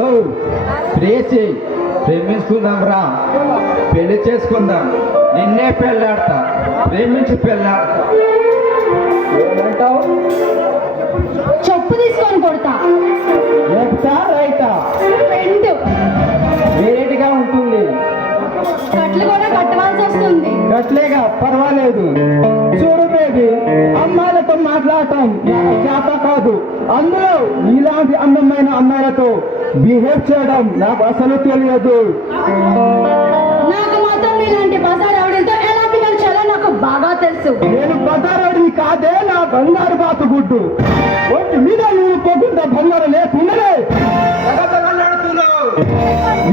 Hello ప్రేసి, ప్రేమించుకుందాం రా, పెళ్లి చేసుకుందాం. నిన్నే పెళ్ళాడతా, ప్రేమించి పెళ్ళాడతా. ఏమంటావు? చెప్పు తీసుకొని కొడతా. లెఫ్టా రైటా? రెండు. వేరేటిగా ఉంటుంది. కట్లు కూడా కట్టవలసి వస్తుంది. గట్లేగా, పర్వాలేదు. చూడు బేబీ, అమ్మాయిలతో మాట్లాడటం నాకు చేత కాదు. అందులో ఇలాంటి అందమైన అమ్మాయిలతో బిహేవ్ చేయడం నాకు అసలు తెలియదు. నాకు మాత్రం ఇలాంటి బజార్ ఆవిడతో ఎలా బిహేవ్ చేయాలో నాకు బాగా తెలుసు. నేను బజారోడిని కాదే, నా బంగారు బాతు గుడ్డు. ఒంటి మీద నువ్వు పోకుండా బంగారం లేకుండానే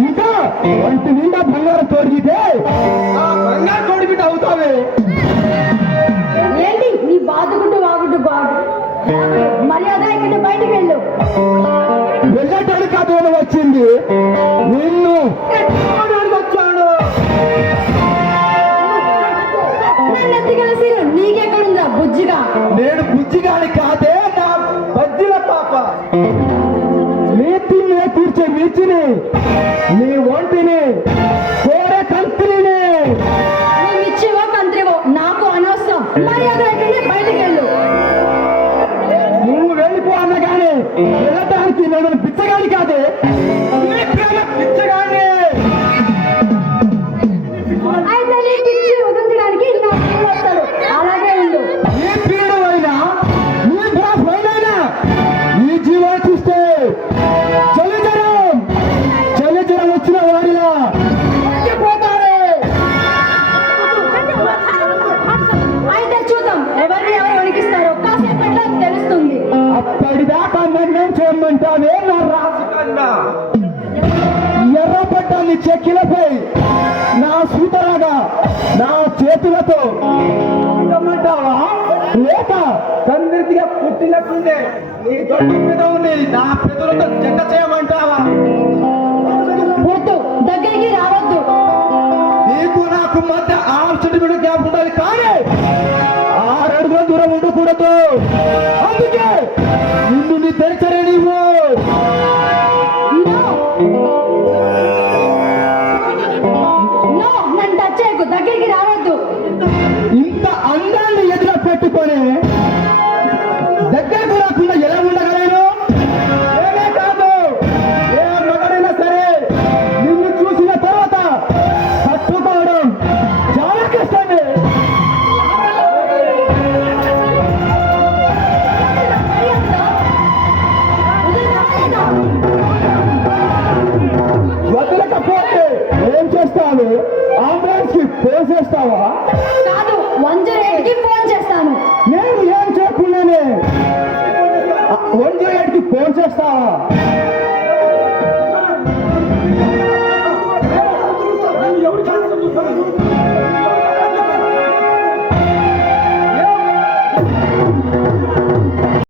ఇంకా ఒంటి నిండా బంగారం తోడిగితే బంగారు తోడిగితే అవుతావే. ఏంటి నీ బాదుగుడ్డు వాగుడ్డు గాడు? మర్యాద ఇక్కడ బయటికి వెళ్ళు. వెళ్ళటానికి కాదు వచ్చింది, నిన్ను వచ్చాను. నన్ను ఎత్తిగలసి నీకెక్కడుందా బుజ్జిగా? నేను బుజ్జిగాని కాదే, నా బజ్జిల పాప. నీతిని కూర్చే మిర్చిని, నీ ఒంటిని కోరే కంత్రిని. నువ్వు ఇచ్చేవో కంత్రివో నాకు అనవసరం. మర్యాద ఇక్కడ బయటికి వెళ్ళు. నువ్వు వెళ్ళిపో అన్నగానే వెళ్ళటానికి నేను పిచ్చగాని కాదే, నీ ప్రేమ పిచ్చగాని. అయితే నీ పిచ్చి వదిలించడానికి నా ప్రియుడు వస్తాడు. అలాగే ఉండు. నీ ప్రియుడు అయినా, నీ బాస్ అయినా ఈ జీవాన్ని చూస్తే చలిజరం వచ్చిన వాడిలా పోతారే. అయితే చూద్దాం ఎవరిని ఎవరు వణికిస్తారో కాసేపట్లో తెలుస్తుంది. అప్పటిదాకా నిర్ణయం చేయమంటావే నా రాజు కన్నా. ఎర్రపడ్డాన్ని చెక్కిలపై నా సూతరాగా నా చేతులతో ఉండమంటావా, లేక తండ్రిగా పుట్టినట్టుండే నీ దొడ్డు మీద ఉంది నా పెదవులతో జంట చేయమంటావా? వద్దు, దగ్గరికి రావద్దు. నీకు నాకు మధ్య 6 సెంటీమీటర్ గ్యాప్ ఉండాలి, కానీ 6 అడుగుల దూరం ఉండకూడదు. అందుకే నిన్ను నీ తెరిచరే నీవు. నో, నన్ను టచ్ చేయకు, దగ్గరికి రావద్దు. ఇంత అందాన్ని ఎదురు పెట్టుకొని దగ్గరకు రాకుండా ఎలా ఉండగలను? ఏమే కాదు, ఏ మగడైనా సరే నిన్ను చూసిన తర్వాత తట్టుకోవడం చాలా కష్టమే. వదలకపోతే ఏం చేస్తావు? అంబులెన్స్ కి ఫోన్ చేస్తావా? కాదు, 108కి ఫోన్ చేస్తాను. నేను ఏం చేయకుండానే 108కి ఫోన్ చేస్తావా?